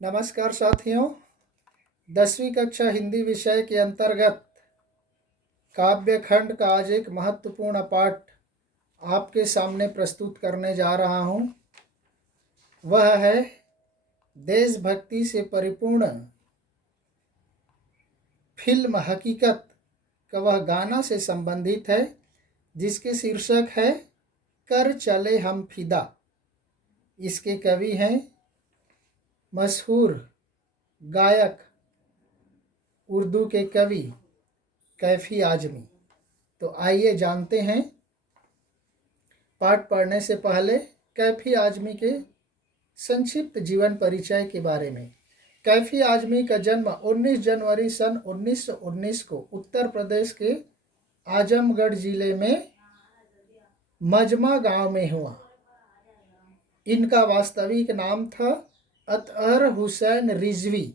नमस्कार साथियों। 10वीं कक्षा हिंदी विषय के अंतर्गत काव्य खंड का आज एक महत्वपूर्ण पाठ आपके सामने प्रस्तुत करने जा रहा हूँ। वह है देशभक्ति से परिपूर्ण फिल्म हकीकत का वह गाना से संबंधित है, जिसके शीर्षक है कर चले हम फिदा। इसके कवि हैं मशहूर गायक उर्दू के कवि कैफी आजमी। तो आइए जानते हैं पाठ पढ़ने से पहले कैफी आजमी के संक्षिप्त जीवन परिचय के बारे में। कैफी आजमी का जन्म 19 जनवरी सन 1919 को उत्तर प्रदेश के आजमगढ़ जिले में मजमा गांव में हुआ। इनका वास्तविक नाम था अतहर हुसैन रिजवी।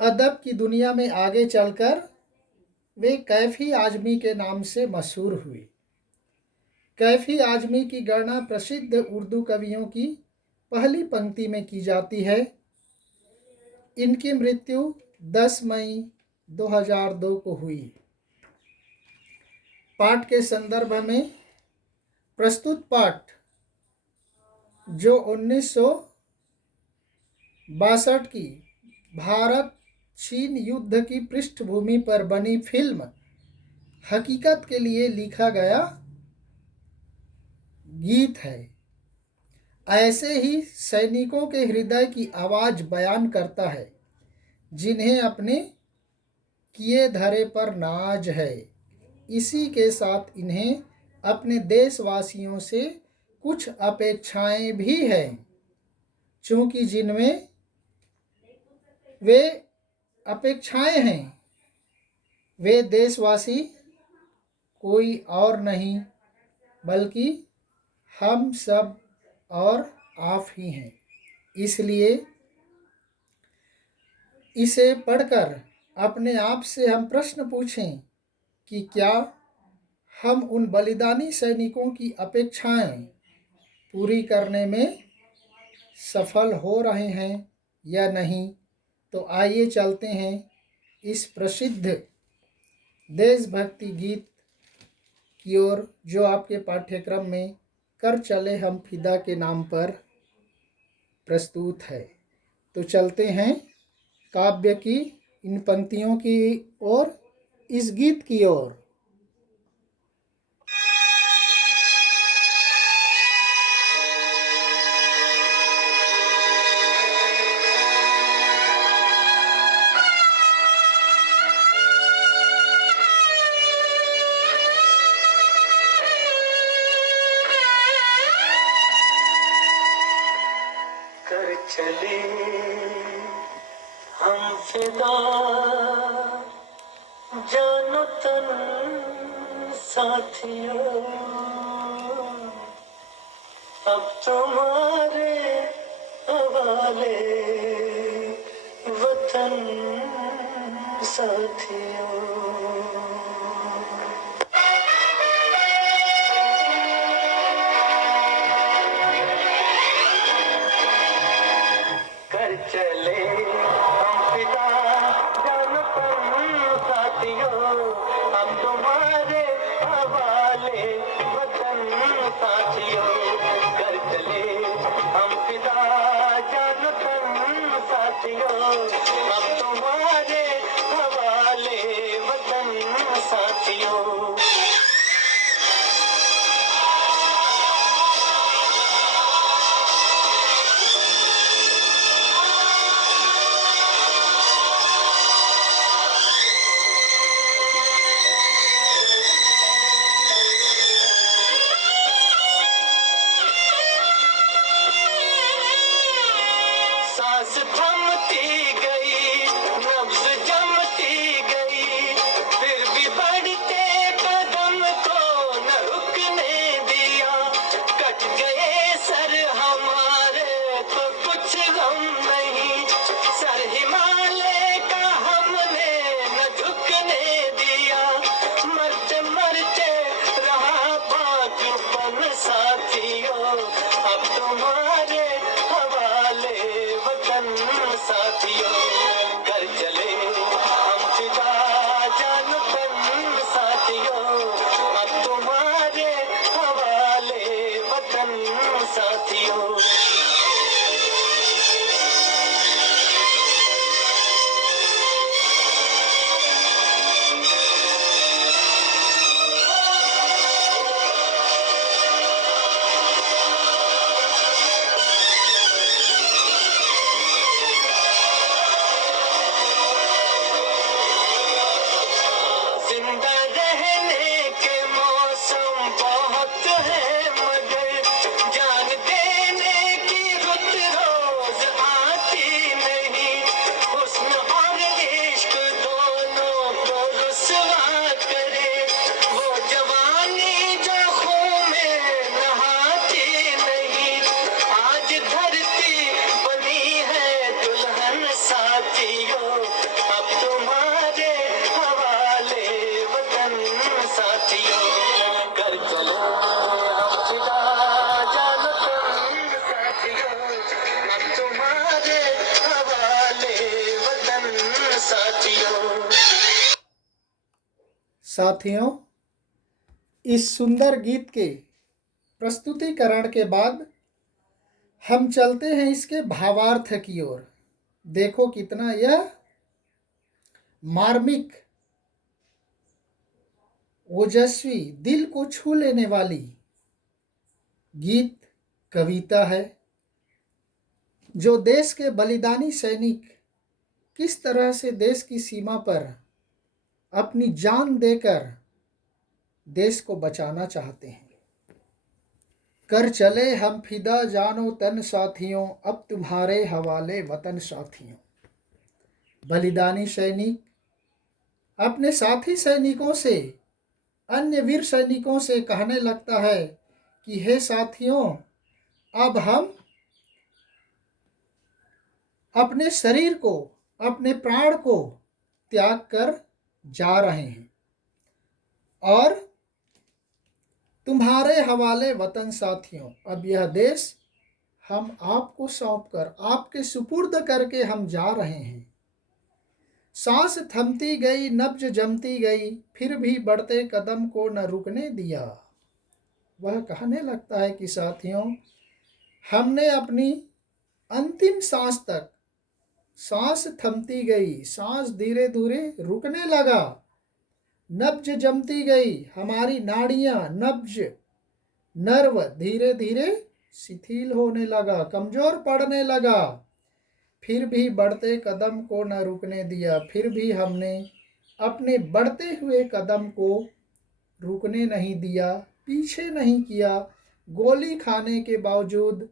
अदब की दुनिया में आगे चलकर वे कैफी आजमी के नाम से मशहूर हुए। कैफी आजमी की गणना प्रसिद्ध उर्दू कवियों की पहली पंक्ति में की जाती है। इनकी मृत्यु 10 मई 2002 को हुई। पाठ के संदर्भ में प्रस्तुत पाठ जो 1962 की भारत चीन युद्ध की पृष्ठभूमि पर बनी फिल्म हकीकत के लिए लिखा गया गीत है। ऐसे ही सैनिकों के हृदय की आवाज़ बयान करता है, जिन्हें अपने किए धरे पर नाज है। इसी के साथ इन्हें अपने देशवासियों से कुछ अपेक्षाएं भी हैं, चूँकि जिनमें वे अपेक्षाएं हैं वे देशवासी कोई और नहीं बल्कि हम सब और आप ही हैं। इसलिए इसे पढ़कर अपने आप से हम प्रश्न पूछें कि क्या हम उन बलिदानी सैनिकों की अपेक्षाएं पूरी करने में सफल हो रहे हैं या नहीं। तो आइए चलते हैं इस प्रसिद्ध देशभक्ति गीत की ओर, जो आपके पाठ्यक्रम में कर चले हम फिदा के नाम पर प्रस्तुत है। तो चलते हैं काव्य की इन पंक्तियों की ओर, इस गीत की ओर। चले हम फिदा जानो तन साथियों, अब तुम्हारे हवाले वतन साथियों। चले हम फिदा जानो तुम साथियों, हम तुम्हारे हवाले वतन साथियों। कर चले हम फिदा जानो तुम साथियों, हम तुम्हारे हवाले वतन साथियों। सांस थमती गई, नब्ज जमती गई, फिर भी बढ़ते कदम को न रुकने दिया। कट गए सर हमारे तो कुछ गम नहीं, सर हिमालय का हमने न झुकने दिया। मरते मरते रहा बाकीपन साथियों, अब तुम्हारे हवाले वतन तुम्हारे हवाले वतन साथियों। साथियों, इस सुंदर गीत के प्रस्तुतिकरण के बाद हम चलते हैं इसके भावार्थ की ओर। देखो कितना यह मार्मिक, ओजस्वी, दिल को छू लेने वाली गीत कविता है, जो देश के बलिदानी सैनिक किस तरह से देश की सीमा पर अपनी जान देकर देश को बचाना चाहते हैं। कर चले हम फिदा जानो तन साथियों, अब तुम्हारे हवाले वतन साथियों। बलिदानी सैनिक अपने साथी सैनिकों से, अन्य वीर सैनिकों से कहने लगता है कि हे साथियों, अब हम अपने शरीर को, अपने प्राण को त्याग कर जा रहे हैं और तुम्हारे हवाले वतन साथियों, अब यह देश हम आपको सौंपकर, आपके सुपुर्द करके हम जा रहे हैं। सांस थमती गई, नब्ज जमती गई, फिर भी बढ़ते कदम को न रुकने दिया। वह कहने लगता है कि साथियों, हमने अपनी अंतिम सांस तक, सांस थमती गई, सांस धीरे धीरे रुकने लगा, नब्ज जमती गई, हमारी नाड़ियां, नब्ज, नर्व धीरे धीरे शिथिल होने लगा, कमजोर पड़ने लगा, फिर भी बढ़ते कदम को न रुकने दिया। फिर भी हमने अपने बढ़ते हुए कदम को रुकने नहीं दिया, पीछे नहीं किया। गोली खाने के बावजूद,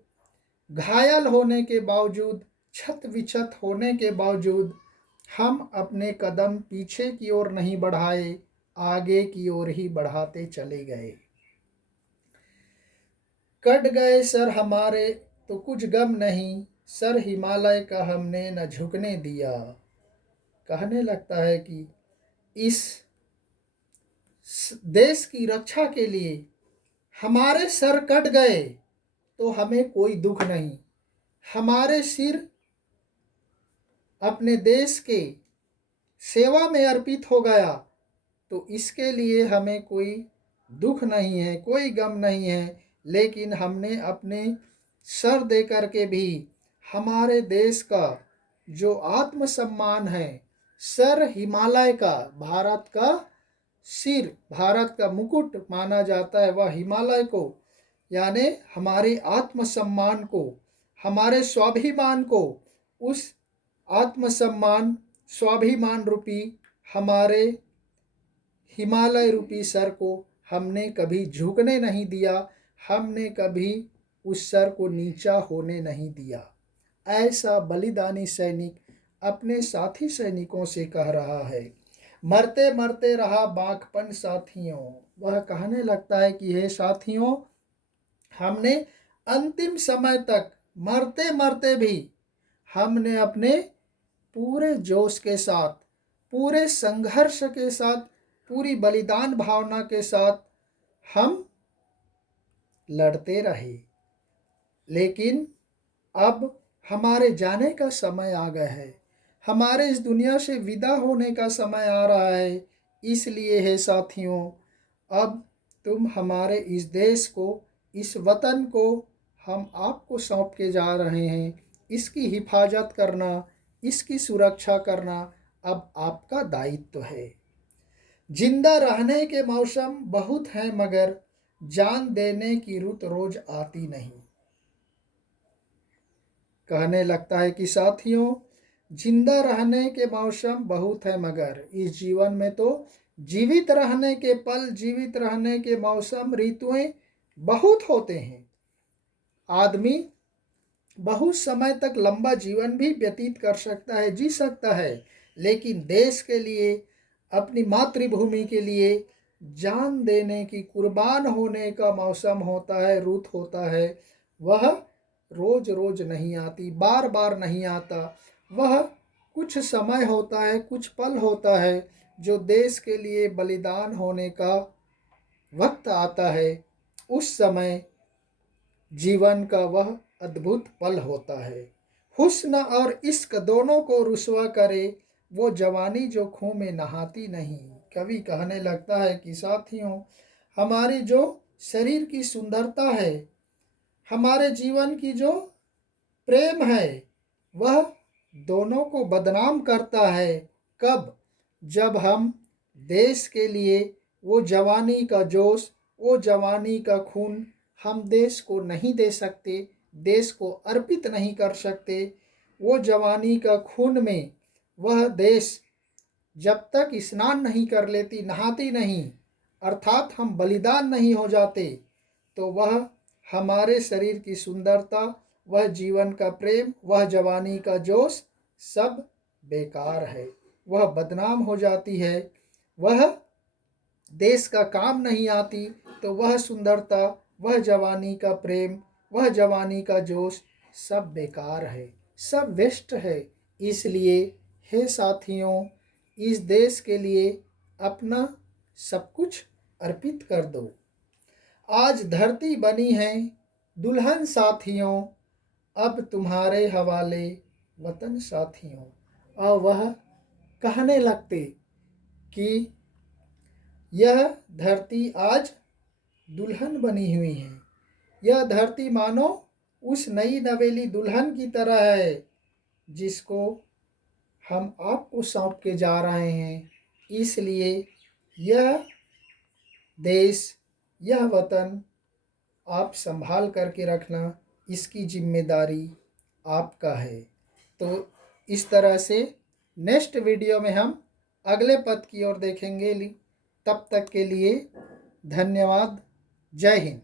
घायल होने के बावजूद, छत विछत होने के बावजूद हम अपने कदम पीछे की ओर नहीं बढ़ाए, आगे की ओर ही बढ़ाते चले गए। कट गए सर हमारे तो कुछ गम नहीं, सर हिमालय का हमने न झुकने दिया। कहने लगता है कि इस देश की रक्षा के लिए हमारे सर कट गए तो हमें कोई दुख नहीं, हमारे सिर अपने देश के सेवा में अर्पित हो गया तो इसके लिए हमें कोई दुख नहीं है, कोई गम नहीं है। लेकिन हमने अपने सर दे कर के भी हमारे देश का जो आत्मसम्मान है, सर हिमालय का, भारत का सिर, भारत का मुकुट माना जाता है, वह हिमालय को, यानी हमारे आत्मसम्मान को, हमारे स्वाभिमान को, उस आत्मसम्मान, स्वाभिमान रूपी हमारे हिमालय रूपी सर को हमने कभी झुकने नहीं दिया, हमने कभी उस सर को नीचा होने नहीं दिया। ऐसा बलिदानी सैनिक अपने साथी सैनिकों से कह रहा है। मरते मरते रहा बांकपन साथियों, वह कहने लगता है कि हे साथियों, हमने अंतिम समय तक, मरते मरते भी हमने अपने पूरे जोश के साथ, पूरे संघर्ष के साथ, पूरी बलिदान भावना के साथ हम लड़ते रहे। लेकिन अब हमारे जाने का समय आ गया है, हमारे इस दुनिया से विदा होने का समय आ रहा है। इसलिए है साथियों, अब तुम हमारे इस देश को, इस वतन को हम आपको सौंप के जा रहे हैं। इसकी हिफाजत करना, इसकी सुरक्षा करना अब आपका दायित्व है। जिंदा रहने के मौसम बहुत हैं मगर जान देने की रुत रोज आती नहीं। कहने लगता है कि साथियों, जिंदा रहने के मौसम बहुत है मगर इस जीवन में तो जीवित रहने के पल, जीवित रहने के मौसम, ऋतुएं बहुत होते हैं। आदमी बहुत समय तक लंबा जीवन भी व्यतीत कर सकता है, जी सकता है, लेकिन देश के लिए, अपनी मातृभूमि के लिए जान देने की, कुर्बान होने का मौसम होता है, रुत होता है। वह रोज रोज नहीं आती, बार बार नहीं आता। वह कुछ समय होता है, कुछ पल होता है जो देश के लिए बलिदान होने का वक्त आता है। उस समय जीवन का वह अद्भुत पल होता है। हुस्न और इश्क दोनों को रुसवा करे, वो जवानी जो खून में नहाती नहीं। कवि कहने लगता है कि साथियों, हमारी जो शरीर की सुंदरता है, हमारे जीवन की जो प्रेम है, वह दोनों को बदनाम करता है। कब? जब हम देश के लिए वो जवानी का जोश, वो जवानी का खून हम देश को नहीं दे सकते, देश को अर्पित नहीं कर सकते। वो जवानी का खून में वह देश जब तक स्नान नहीं कर लेती, नहाती नहीं, अर्थात हम बलिदान नहीं हो जाते, तो वह हमारे शरीर की सुंदरता, वह जीवन का प्रेम, वह जवानी का जोश सब बेकार है, वह बदनाम हो जाती है, वह देश का काम नहीं आती। तो वह सुंदरता, वह जवानी का प्रेम, वह जवानी का जोश सब बेकार है, सब वेस्ट है। इसलिए हे साथियों, इस देश के लिए अपना सब कुछ अर्पित कर दो। आज धरती बनी है दुल्हन साथियों, अब तुम्हारे हवाले वतन साथियों। और वह कहने लगते कि यह धरती आज दुल्हन बनी हुई है, यह धरती मानो उस नई नवेली दुल्हन की तरह है जिसको हम आपको सौंप के जा रहे हैं। इसलिए यह देश, यह वतन आप संभाल करके रखना, इसकी जिम्मेदारी आपका है। तो इस तरह से नेक्स्ट वीडियो में हम अगले पद की ओर देखेंगे। तब तक के लिए धन्यवाद। जय हिंद।